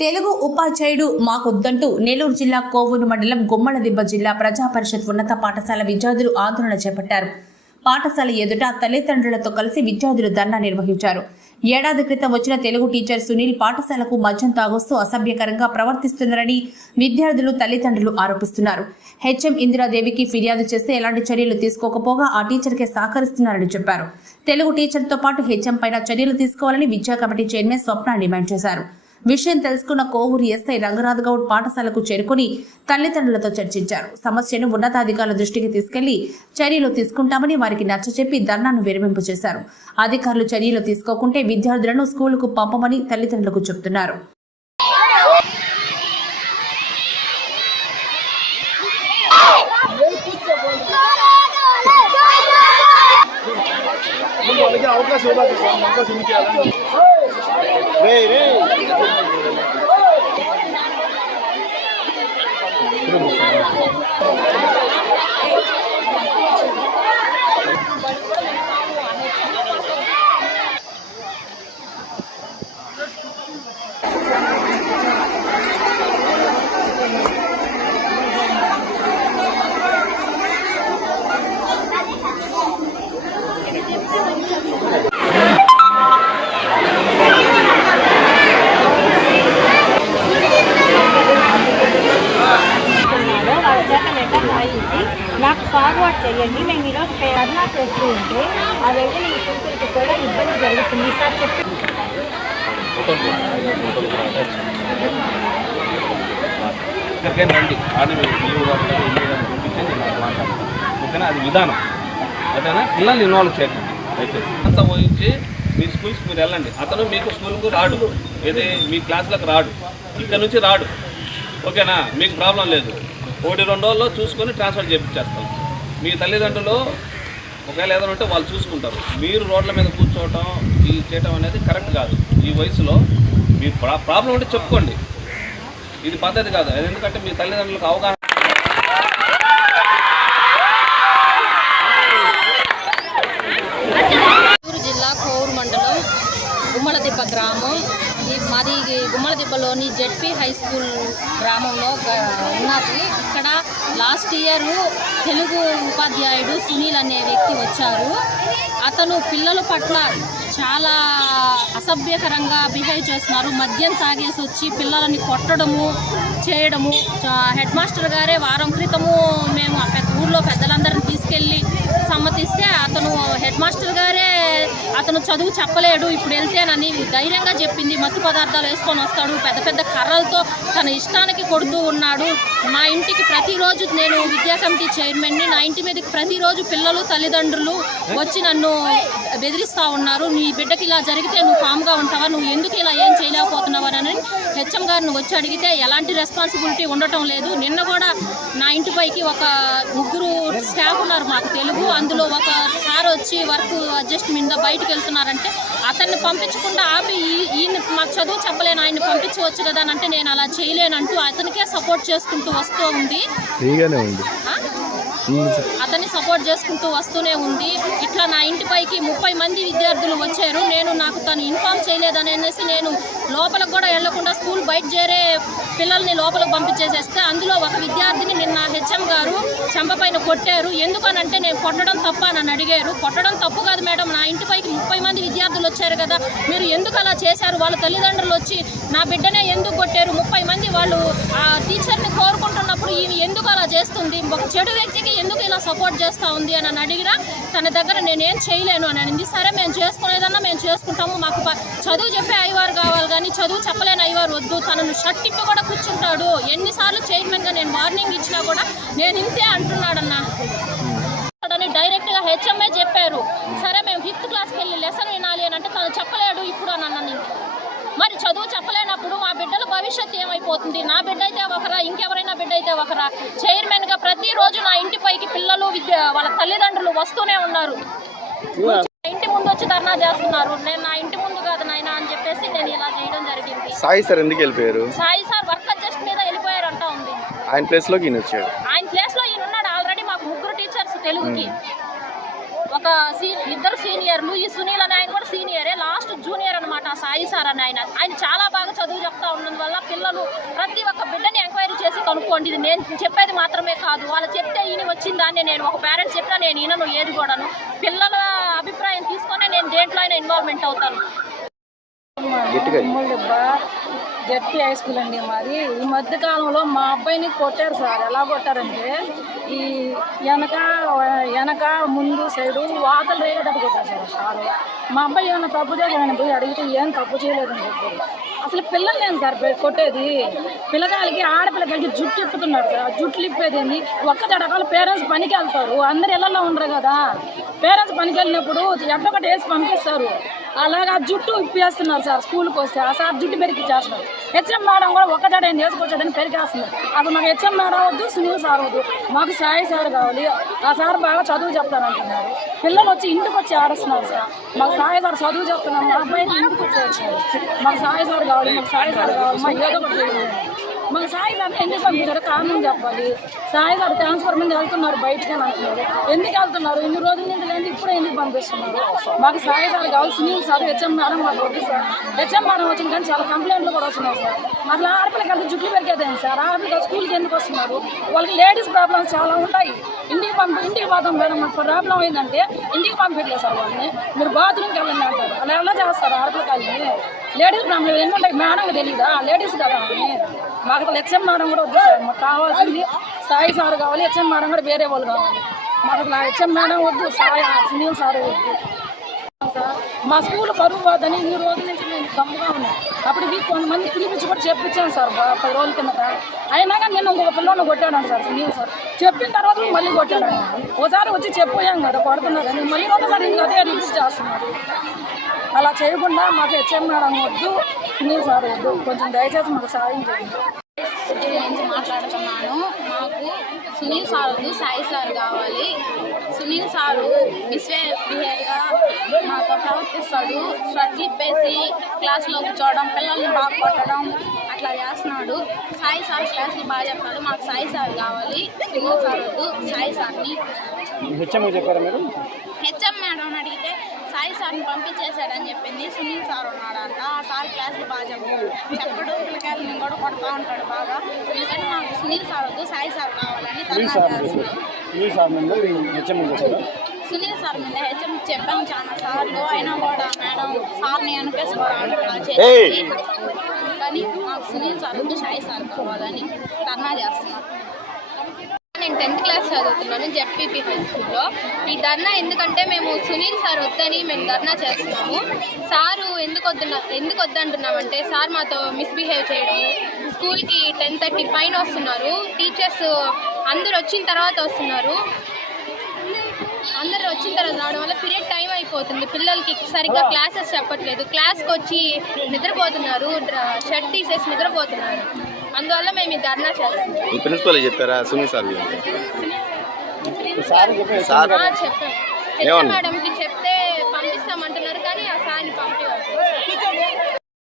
తెలుగు ఉపాధ్యాయుడు మాకొద్దంటూ నెల్లూరు జిల్లా కోవూరు మండలం గుమ్మలదిబ్బ జిల్లా ప్రజా పరిషత్ ఉన్నత పాఠశాల విద్యార్థులు ఆందోళన చేపట్టారు. పాఠశాల ఎదుట తల్లిదండ్రులతో కలిసి విద్యార్థులు ధర్నా నిర్వహించారు. ఏడాది క్రితం వచ్చిన తెలుగు టీచర్ సునీల్ పాఠశాలకు మద్యం తాగొస్తూ అసభ్యకరంగా ప్రవర్తిస్తున్నారని విద్యార్థులు తల్లిదండ్రులు ఆరోపిస్తున్నారు. హెచ్ఎం ఇందిరాదేవికి ఫిర్యాదు చేస్తే ఎలాంటి చర్యలు తీసుకోకపోగా ఆ టీచర్కే సహకరిస్తున్నారని చెప్పారు. తెలుగు టీచర్తో పాటు హెచ్ఎం పైన చర్యలు తీసుకోవాలని విద్యా కమిటీ చైర్మన్ స్వప్న డిమాండ్ చేశారు. విషయం తెలుసుకున్న కోవూరు ఎస్ఐ రంగనాథ్ గౌడ్ పాఠశాలకు చేరుకుని తల్లిదండ్రులతో చర్చించారు. సమస్యను ఉన్నతాధికారుల దృష్టికి తీసుకెళ్ళి చర్యలు తీసుకుంటామని వారికి నచ్చచెప్పి ధర్నాను విరమింపు చేశారు. అధికారులు చర్యలు తీసుకోకుంటే విద్యార్థులను స్కూలుకు పంపమని తల్లిదండ్రులకు చెబుతున్నారు అవకాశం ఇవ్వాలి సార్ అవకాశం ఇవ్వాలి రే రే ఉన్నారో వాళ్ళ చేత లెటర్ రాయించి నాకు ఫార్వర్డ్ చేయండి. మేము ఈరోజు ధర్నా చేస్తూ ఉంటే ఆ వెళ్ళిన ఈ కూతురికి కూడా ఇబ్బంది జరుగుతుంది. సార్ చెప్పి రండి. ఓకేనా? అది విధానం. ఓకేనా? పిల్లల్ని ఇన్వాల్వ్ చేయకండి దయచేసి. అంతా పోయించి మీ స్కూల్స్కి మీరు వెళ్ళండి. అతను మీకు స్కూల్కు రాడు. ఏది? మీ క్లాసులకు రాడు. ఇక్కడ నుంచి రాడు. ఓకేనా? మీకు ప్రాబ్లం లేదు. ఒకటి రెండు రోజుల్లో చూసుకొని ట్రాన్స్ఫర్ చేయించేస్తాం మీ తల్లిదండ్రులు ఒకవేళ ఏదైనా ఉంటే వాళ్ళు చూసుకుంటారు. మీరు రోడ్ల మీద కూర్చోవటం ఈ చేయటం అనేది కరెక్ట్ కాదు. ఈ వయసులో మీ ప్రాబ్లం ఉంటే చెప్పుకోండి. ఇది పద్ధతి కాదు. ఎందుకంటే మీ తల్లిదండ్రులకు అవగాహన చిత్తూరు జిల్లా కోవూరు మండలం గుమ్మలదిబ్బ గ్రామం ఈ మాది జిల్లాలోని జెడ్పీ హై స్కూల్ గ్రామంలో ఉన్నది. ఇక్కడ లాస్ట్ ఇయర్ తెలుగు ఉపాధ్యాయుడు సునీల్ అనే వ్యక్తి వచ్చారు. అతను పిల్లల పట్ల చాలా అసభ్యకరంగా బిహేవ్ చేస్తున్నారు. మద్యం తాగేసి వచ్చి పిల్లలని కొట్టడము చేయడము. హెడ్ మాస్టర్ గారే వారం క్రితము మేము పెద్ద ఊళ్ళో పెద్దలందరిని తీసుకెళ్ళి సమ్మతిస్తే అతను హెడ్ మాస్టర్ గారే అతను చదువు చెప్పలేడు ఇప్పుడు వెళ్తేనని ధైర్యంగా చెప్పింది. మత్తు పదార్థాలు వేసుకొని వస్తాడు. పెద్ద పెద్ద కర్రలతో తన ఇష్టానికి కొడుతూ ఉన్నాడు. మా ఇంటికి ప్రతిరోజు నేను విద్యా కమిటీ చైర్మన్ని నా ఇంటి మీదకి ప్రతిరోజు పిల్లలు తల్లిదండ్రులు వచ్చి నన్ను బెదిరిస్తూ ఉన్నారు. నీ బిడ్డకి ఇలా జరిగితే నువ్వు కామ్గా ఉంటావా? నువ్వు ఎందుకు ఇలా ఏం చేయలేకపోతున్నావా? అని హెచ్ఎం గారిని వచ్చి అడిగితే ఎలాంటి రెస్పాన్సిబిలిటీ ఉండటం లేదు. నిన్న కూడా నా ఇంటిపైకి ఒక ముగ్గురు స్టాఫ్ ఉన్నారు మాకు తెలుగు. అందులో ఒక సార్ వచ్చి వర్క్ అడ్జస్ట్మెంట్ బయటకు వెళ్తున్నారంటే అతన్ని పంపించకుండా ఆపి ఈ- ఈయన మాకు చదువు చెప్పలేను ఆయన్ని పంపించవచ్చు కదా అని అంటే నేను అలా చేయలేనంటూ అతనికే సపోర్ట్ చేసుకుంటూ వస్తూ ఉంది? అతన్ని సపోర్ట్ చేసుకుంటూ వస్తూనే ఉంది. ఇట్లా నా ఇంటిపైకి ముప్పై మంది విద్యార్థులు వచ్చారు. నేను నాకు తను ఇన్ఫామ్ చేయలేదని అనేసి నేను లోపలికి కూడా వెళ్ళకుండా స్కూల్ బయట చేరే పిల్లల్ని లోపలికి పంపించేసేస్తే అందులో ఒక విద్యార్థిని నిన్న హెచ్ఎం గారు చెంపపైన కొట్టారు. ఎందుకనంటే నేను కొట్టడం తప్ప నన్ను అడిగారు. కొట్టడం తప్పు కాదు మేడం. నా ఇంటిపైకి ముప్పై మంది విద్యార్థులు వచ్చారు కదా? మీరు ఎందుకు అలా చేశారు? వాళ్ళ తల్లిదండ్రులు వచ్చి నా బిడ్డనే ఎందుకు కొట్టారు? ముప్పై మంది వాళ్ళు ఆ టీచర్ని కోరుకుంటున్నప్పుడు ఈమె ఎందుకు అలా చేస్తుంది? ఒక చెడు వ్యక్తికి ఎందుకు ఇలా సపోర్ట్ చేస్తూ ఉంది? అని అడిగినా తన దగ్గర నేనేం చేయలేను అని అనింది. సరే మేము చేసుకునేదన్నా మేము చేసుకుంటాము. మాకు చదువు చెప్పే అయ్యవారు కావాలి కానీ చదువు చెప్పలేని అయ్యవారు వద్దు. తనను షర్ట్ కూడా కూర్చుంటాడు. ఎన్నిసార్లు చైర్మన్గా నేను వార్నింగ్ ఇచ్చినా కూడా నేను ఇంతే అంటున్నాడన్నా. డైరెక్ట్గా హెచ్ఎంఏ చెప్పారు. సరే మేము ఫిఫ్త్ క్లాస్కి వెళ్ళి లెసన్ వినాలి అని అంటే తను చెప్పలేడు ఇప్పుడు అని అన్నాను మరి చదువు చెప్పలేనప్పుడు మా బిడ్డల భవిష్యత్తు ఏమైపోతుంది? నా బిడ్డ అయితే ఒకరా ఇంకెవరైనా బిడ్డ అయితే ఒకరా? చైర్మన్గా ప్రతిరోజు నా ఇంటిపైకి పిల్లలు విద్య వాళ్ళ తల్లిదండ్రులు వస్తూనే ఉన్నారు. ఇంటి ముందు వచ్చి ధర్నా చేస్తున్నారు. నేను నా ఇంటి ముందు కాదు నాయన అని చెప్పేసి నేను ఇలా చేయడం జరిగింది. సాయి సార్ ఎందుకు వెళ్ళిపోయారు? సాయి సార్ వర్క్ అడ్జస్ట్ మీద వెళ్ళిపోయారంట ఉంది. ఆయన ప్లేస్లోకి ఈయన వచ్చాడు. ఆయన ప్లేస్లో ఈయన ఉన్నాడు ఆల్రెడీ మాకు ముగ్గురు టీచర్స్ తెలుగుకి. ఒక ఇద్దరు సీనియర్లు. ఈ సునీల్ అనే ఆయన కూడా సీనియరే. లాస్ట్ జూనియర్ ఆ సాయి సార్ అని ఆయన. ఆయన చాలా బాగా చదువు చెప్తా ఉన్నందువల్ల పిల్లలు ప్రతి ఒక్క బిడ్డని ఎంక్వైరీ చేసి కనుక్కోండి. ఇది నేను చెప్పేది మాత్రమే కాదు. వాళ్ళు చెప్తే ఈయన వచ్చిందాన్ని నేను ఒక పేరెంట్స్ చెప్పినా నేను ఈయనను ఏది కూడాను. పిల్లల అభిప్రాయం తీసుకొనే నేను దేంట్లో అయినా ఇన్వాల్వ్మెంట్ అవుతాను. జెడ్పీ హై స్కూల్ అండి మాది. ఈ మధ్య కాలంలో మా అబ్బాయిని కొట్టారు సార్. ఎలా కొట్టారంటే ఈ వెనక వెనక ముందు సైడు వాతలు రేగేటట్టు కొట్టారు సార్ సారు. మా అబ్బాయి ఏమైనా తప్పు చేశాడని పోయి అడిగితే ఏం తప్పు చేయలేదని చెప్పారు. అసలు పిల్లలు నేను సార్ కొట్టేది? పిల్లకాయలకి ఆడపిల్లకాయలకి జుట్టు ఇప్పుతున్నారు సార్. ఆ జుట్లు ఇప్పేది ఏంది? ఒక్క తడకాలు పేరెంట్స్ పనికి వెళ్తారు. అందరు ఇళ్ళల్లో ఉండరు కదా. పేరెంట్స్ పనికి వెళ్ళినప్పుడు ఎడ్డొకటి వేసి పంపిస్తారు. అలాగా జుట్టు ఇప్పేస్తున్నారు సార్. స్కూల్కి వస్తే ఆ సార్ జుట్టు పెరిగి చేస్తున్నారు. హెచ్ఎం మేడం కూడా ఒక్కటే నేను చేసుకొచ్చాడని పెరిగేస్తుంది అసలు మాకు హెచ్ఎం మేడం వద్దు సునీల్ సార్ వద్దు మాకు సాయి సార్ కావాలి. ఆ సార్ బాగా చదువు చెప్తానంటున్నారు పిల్లలు వచ్చి ఇంటికి వచ్చి ఆడుస్తున్నారు సార్. మాకు సాయి సార్ చదువు చెప్తున్నాం మా అబ్బాయి ఇంటికి వచ్చి మాకు సాయి సార్ కావాలి మాకు సాయి సార్ కావాలి మాకు ఏదో ఒకటి మా మాకు సాయి సార్ ఎందుకు పంపించారు కారణం చెప్పాలి? సాయి సార్ ట్రాన్స్ఫర్ మీద వెళ్తున్నారు బయటకి అని అంటున్నారు. ఎందుకు వెళ్తున్నారు? ఇన్ని రోజుల నుంచి లేదు ఇప్పుడు ఎందుకు పంపిస్తున్నారు? మాకు సాయి సార్ కావాలి సార్ హెచ్ఎం మేడం మాకు వద్దు సార్. హెచ్ఎం మేడం వచ్చిన కానీ చాలా కంప్లైంట్లు కూడా వస్తున్నాయి సార్. అట్లా ఆడపిల్లకి వెళ్తే జుట్లు పెరిగేదండి సార్? ఆడపిల్లకి స్కూల్కి ఎందుకు వస్తున్నారు? వాళ్ళకి లేడీస్ ప్రాబ్లమ్స్ చాలా ఉంటాయి. ఇంటికి పంపి ఇంటికి పోతాం మేడం. మాకు ప్రాబ్లం ఏంటంటే ఇంటికి పంపించలేదు సార్ వాళ్ళని. మీరు బాత్రూమ్కి వెళ్ళండి అంటారు. అలా ఎలా చేస్తారు ఆడపిల్లకాయని లేడీస్ ప్రాబ్లం ఎన్ని ఉంటాయి? మేడం తెలియదా లేడీస్ కదా అని మాకు అసలు హెచ్ఎం మేడం కూడా వద్దు సార్. మాకు కావాల్సింది సాయి సార్ కావాలి హెచ్ఎం మేడం కూడా వేరే వాళ్ళు కావాలి. మాకు అసలు హెచ్ఎం మేడం వద్దు సాయి సునీల్ సార్ వద్దు. మా స్కూల్ పరువు పోదని ఈ రోజు నుంచి నేను దమ్ముగా ఉన్నాను అప్పుడు వీక్ కొంతమంది పిలిపించి కూడా చెప్పించాను సార్ పది రోజుల కిందట. అయినా కానీ నేను ఇంకొక పిల్లని కొట్టాను సార్ సునీల్ సార్. చెప్పిన తర్వాత మళ్ళీ కొట్టాడు. ఒకసారి వచ్చి చెప్పాం కదా కొడుతున్నారని మళ్ళీ ఒకసారి ఇంకా అదే రిలీజ్ చేస్తున్నారు అలా చేయకుండా మాకు హెచ్ఎం మేడం వద్దు సునీల్ సార్ వద్దు. కొంచెం దయచేసి మాకు సాయం చేయండి. సిటీ నుంచి మాట్లాడుతున్నాను. మాకు సునీల్ సార్ వద్దు సాయి సార్ కావాలి. సునీల్ సారు మిస్బిహేవ్గా మాతో ప్రవర్తిస్తాడు. షర్ట్లు ఇప్పేసి క్లాస్లో కూర్చోవడం పిల్లల్ని బాగా కొట్టడం అట్లా చేస్తున్నాడు. సాయి సార్ క్లాసులు బాగా చెప్తాడు మాకు సాయి సార్ కావాలి. సునీల్ సార్ వద్దు సాయి సార్ని. హెచ్ఎం మేడం అడిగితే సాయి సార్ని పంపించేశాడని చెప్పింది. సునీల్ సార్ ఉన్నాడంట. ఆ సార్ క్లాసులు బాగా చెప్తాడు చెప్పడు పిల్లకాయలు కూడా కొడతా ఉంటాడు బాగా. ఎందుకంటే మాకు సునీల్ సార్ వద్దు సాయి సార్ కావాలని సునీల్ సార్ చేస్తున్నాం సునీల్ సార్ మీద హెచ్ఎం చెప్పాము చాలా సార్లు. అయినా కూడా మేడం సార్ని చేసి కానీ మాకు సునీల్ సార్ వద్దు సాయి సార్ కావాలని ధర్నా చేస్తున్నాం. నేను టెన్త్ క్లాస్ చదువుతున్నాను జెడ్పీపీ హై స్కూల్లో ఈ ధర్నా ఎందుకంటే మేము సునీల్ సార్ వద్దని మేము ధర్నా చేస్తున్నాము. సారు ఎందుకు వద్దున్నా ఎందుకు వద్దంటున్నామంటే సార్ మాతో మిస్బిహేవ్ చేయడం స్కూల్కి టెన్ థర్టీ పైన వస్తున్నారు. టీచర్స్ అందరు వచ్చిన తర్వాత వస్తున్నారు. అందరు వచ్చిన తర్వాత రావడం వల్ల పీరియడ్ టైం అయిపోతుంది. పిల్లలకి సరిగ్గా క్లాసెస్ చెప్పట్లేదు. క్లాస్కి వచ్చి నిద్రపోతున్నారు. షర్ట్ తీసేసి నిద్రపోతున్నారు. అందువల్ల మేము ఈ ధర్నా చేస్తున్నాం మీ ప్రిన్సిపల్ చెప్పారా? సునీల్ సార్ మేడంకి చెప్తే